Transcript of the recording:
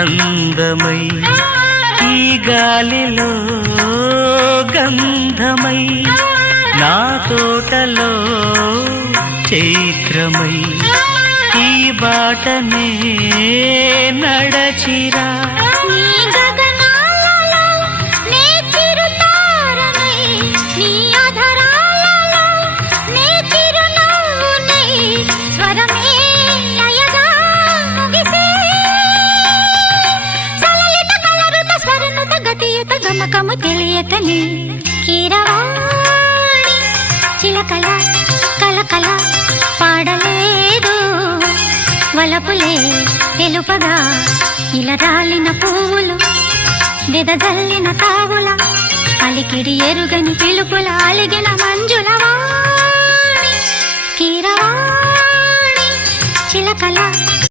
అందమై ఈ గాలిలో గంధమై నా తోటలో చైత్రమై ఈ బాటనే నడ గతియుత తెలియతని కీరవాణి చిలకల కలకల పాడలేదు. వలపులే తెలుపగా ఇలా పువ్వులు వెదజల్లిన తావుల అలికిడి ఎరుగని పిలుపుల అలిగిన మంజుల వాణి. కీరవాణి చిలకల